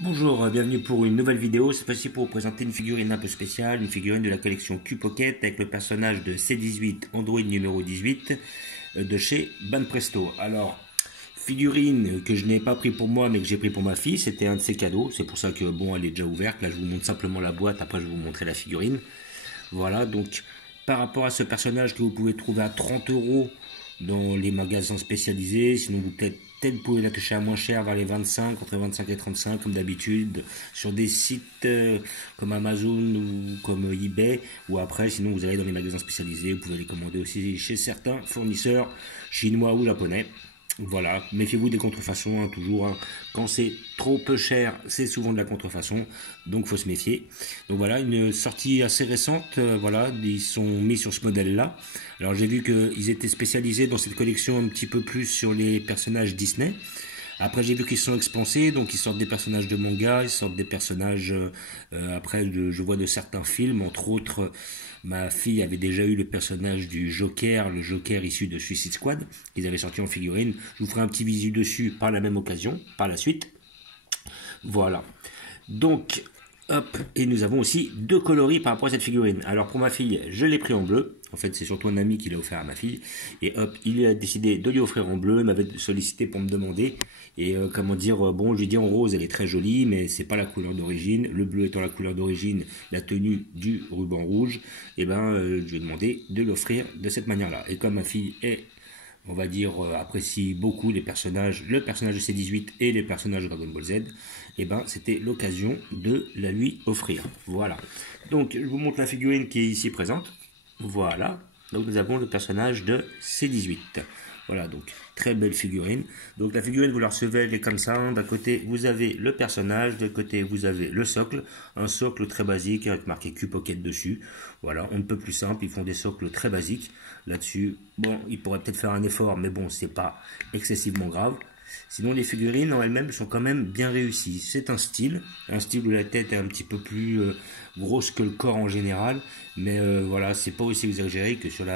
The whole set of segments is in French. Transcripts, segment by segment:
Bonjour, bienvenue pour une nouvelle vidéo. Cette fois-ci pour vous présenter une figurine un peu spéciale, une figurine de la collection Q-Pocket avec le personnage de C18 Android numéro 18 de chez Banpresto. Alors, figurine que je n'ai pas pris pour moi mais que j'ai pris pour ma fille, c'était un de ses cadeaux. C'est pour ça que bon, elle est déjà ouverte. Là, je vous montre simplement la boîte, après je vais vous montrer la figurine. Voilà, donc par rapport à ce personnage que vous pouvez trouver à 30 € dans les magasins spécialisés, sinon vous peut-être pouvez la toucher à moins cher vers les 25, entre 25 et 35 comme d'habitude, sur des sites comme Amazon ou comme eBay, ou après sinon vous allez dans les magasins spécialisés, vous pouvez les commander aussi chez certains fournisseurs chinois ou japonais. Voilà, méfiez-vous des contrefaçons, hein, toujours. Hein. Quand c'est trop peu cher, c'est souvent de la contrefaçon, donc faut se méfier. Donc voilà, une sortie assez récente, voilà, ils sont mis sur ce modèle-là. Alors j'ai vu qu'ils étaient spécialisés dans cette collection un petit peu plus sur les personnages Disney. Après j'ai vu qu'ils sont expansés, donc ils sortent des personnages de manga, ils sortent des personnages, je vois de certains films, entre autres, ma fille avait déjà eu le personnage du Joker, le Joker issu de Suicide Squad, qu'ils avaient sorti en figurine. Je vous ferai un petit visu dessus par la même occasion, par la suite. Voilà. Donc, hop, et nous avons aussi deux coloris par rapport à cette figurine. Alors pour ma fille, je l'ai pris en bleu. En fait, c'est surtout un ami qui l'a offert à ma fille. Et hop, il a décidé de lui offrir en bleu. Il m'avait sollicité pour me demander. Et comment dire, bon, je lui ai dit en rose, elle est très jolie, mais c'est pas la couleur d'origine. Le bleu étant la couleur d'origine, la tenue du ruban rouge. Et ben, je lui ai demandé de l'offrir de cette manière-là. Et comme ma fille est, on va dire, apprécie beaucoup les personnages, le personnage de C18 et les personnages de Dragon Ball Z, et ben c'était l'occasion de la lui offrir. Voilà. Donc je vous montre la figurine qui est ici présente. Voilà. Donc nous avons le personnage de C18. Voilà, donc très belle figurine. Donc la figurine, vous la recevez, elle est comme ça. D'un côté, vous avez le personnage, de côté, vous avez le socle. Un socle très basique avec marqué Q-Pocket dessus. Voilà, on ne peut plus simple. Ils font des socles très basiques là-dessus. Bon, ils pourraient peut-être faire un effort, mais bon, c'est pas excessivement grave. Sinon, les figurines en elles-mêmes sont quand même bien réussies. C'est un style où la tête est un petit peu plus grosse que le corps en général. Mais voilà, c'est pas aussi exagéré que sur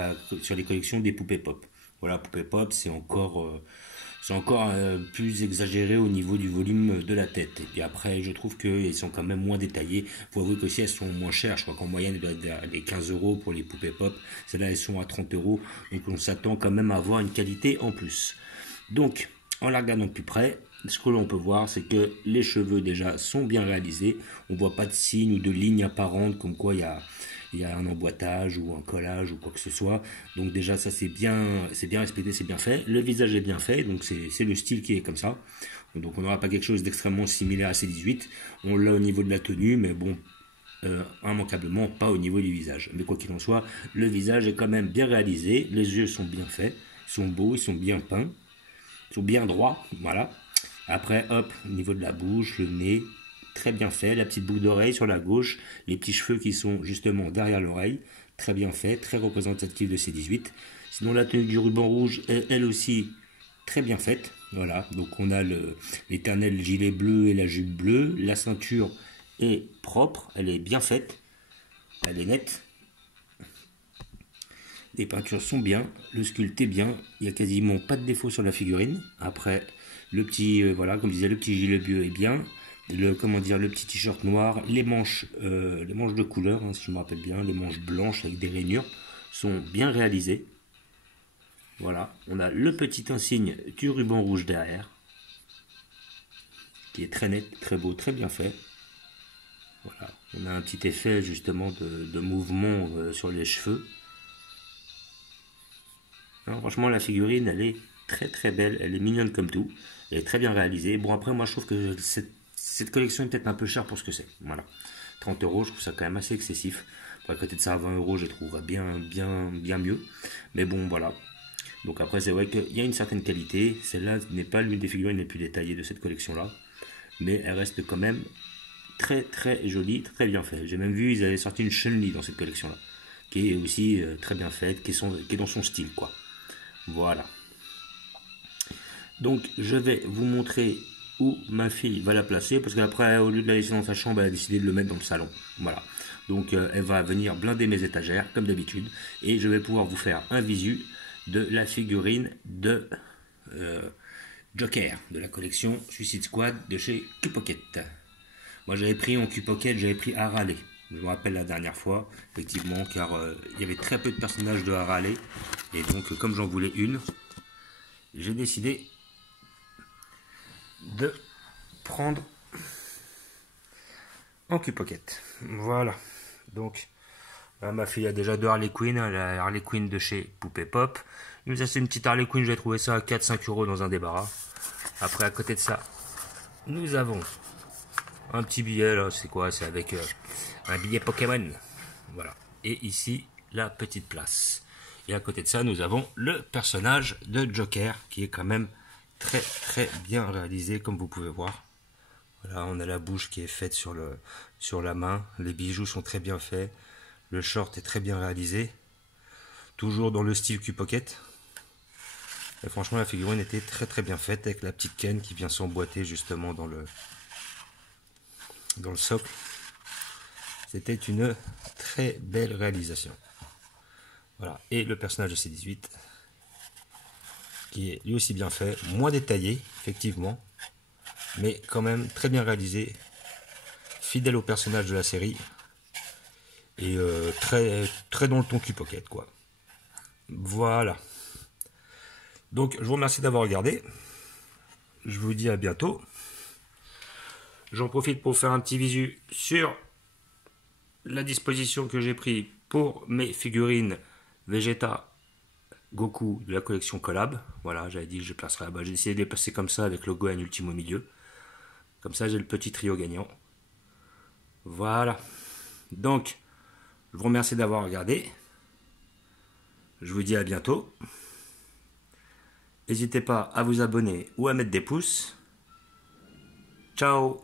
les collections des poupées pop. Voilà, Poupée Pop, c'est encore plus exagéré au niveau du volume de la tête. Et puis après, je trouve qu'elles sont quand même moins détaillées. Faut avouer qu'aussi, elles sont moins chères. Je crois qu'en moyenne, elles doivent être les 15 € pour les Poupées Pop. Celles-là, elles sont à 30 €. Donc, on s'attend quand même à avoir une qualité en plus. Donc, en la regardant de plus près, ce que l'on peut voir, c'est que les cheveux déjà sont bien réalisés. On voit pas de signes ou de lignes apparentes comme quoi il y a un emboîtage ou un collage ou quoi que ce soit. Donc déjà ça c'est bien respecté, c'est bien fait. Le visage est bien fait, donc c'est le style qui est comme ça. Donc on n'aura pas quelque chose d'extrêmement similaire à C18. On l'a au niveau de la tenue, mais bon, immanquablement pas au niveau du visage. Mais quoi qu'il en soit, le visage est quand même bien réalisé. Les yeux sont bien faits, ils sont beaux, ils sont bien peints, ils sont bien droits, voilà. Après, hop, au niveau de la bouche, le nez, très bien fait. La petite boucle d'oreille sur la gauche, les petits cheveux qui sont justement derrière l'oreille, très bien fait, très représentatif de ces 18. Sinon, la tenue du ruban rouge est elle aussi très bien faite. Voilà, donc on a l'éternel gilet bleu et la jupe bleue. La ceinture est propre, elle est bien faite, elle est nette. Les peintures sont bien, le sculpte est bien, il n'y a quasiment pas de défaut sur la figurine. Après, le petit, voilà, comme je disais, le petit gilet bleu est bien. Le petit t-shirt noir, les manches de couleur, hein, si je me rappelle bien, les manches blanches avec des rainures sont bien réalisées. Voilà, on a le petit insigne du ruban rouge derrière, qui est très net, très beau, très bien fait. Voilà, on a un petit effet justement de mouvement sur les cheveux. Non, franchement, la figurine, elle est très très belle, elle est mignonne comme tout, elle est très bien réalisée. Bon, après, moi je trouve que cette collection est peut-être un peu chère pour ce que c'est. Voilà, 30 €, je trouve ça quand même assez excessif. À côté de ça, à 20 €, je trouve bien mieux. Mais bon, voilà. Donc après, c'est vrai qu'il y a une certaine qualité. Celle-là n'est pas l'une des figurines les plus détaillées de cette collection-là, mais elle reste quand même très très jolie, très bien faite. J'ai même vu, ils avaient sorti une Chun-Li dans cette collection-là, qui est aussi très bien faite, qui est dans son style, quoi. Voilà. Donc je vais vous montrer où ma fille va la placer, parce qu'après, au lieu de la laisser dans sa chambre, elle a décidé de le mettre dans le salon. Voilà. Donc elle va venir blinder mes étagères, comme d'habitude, et je vais pouvoir vous faire un visu de la figurine de Joker, de la collection Suicide Squad de chez Q-Pocket. Moi j'avais pris en Q-Pocket, j'avais pris Harale. Je me rappelle la dernière fois, effectivement, car il y avait très peu de personnages de Harale. Et donc comme j'en voulais une, j'ai décidé de prendre en Q-Pocket. Voilà. Donc là, ma fille a déjà deux Harley Quinn, la Harley Quinn de chez Poupée Pop. Il nous a fait une petite Harley Quinn, j'ai trouvé ça à 4-5 euros dans un débarras. Après, à côté de ça, nous avons un petit billet, là, c'est quoi? C'est avec un billet Pokémon. Voilà. Et ici, la petite place. Et à côté de ça, nous avons le personnage de Joker, qui est quand même très très bien réalisé, comme vous pouvez voir. Voilà, on a la bouche qui est faite sur la main. Les bijoux sont très bien faits. Le short est très bien réalisé. Toujours dans le style Q-Pocket. Et franchement, la figurine était très très bien faite avec la petite Ken qui vient s'emboîter justement dans le socle. C'était une très belle réalisation. Voilà. Et le personnage de C18 qui est lui aussi bien fait, moins détaillé effectivement, mais quand même très bien réalisé, fidèle au personnage de la série et très très dans le ton Q-Pocket quoi. Voilà. Donc je vous remercie d'avoir regardé. Je vous dis à bientôt. J'en profite pour faire un petit visu sur la disposition que j'ai pris pour mes figurines Vegeta, Goku de la collection Collab. Voilà, j'avais dit que je placerai là-bas. J'ai essayé de les placer comme ça avec le Gohan Ultime au milieu. Comme ça, j'ai le petit trio gagnant. Voilà. Donc, je vous remercie d'avoir regardé. Je vous dis à bientôt. N'hésitez pas à vous abonner ou à mettre des pouces. Ciao!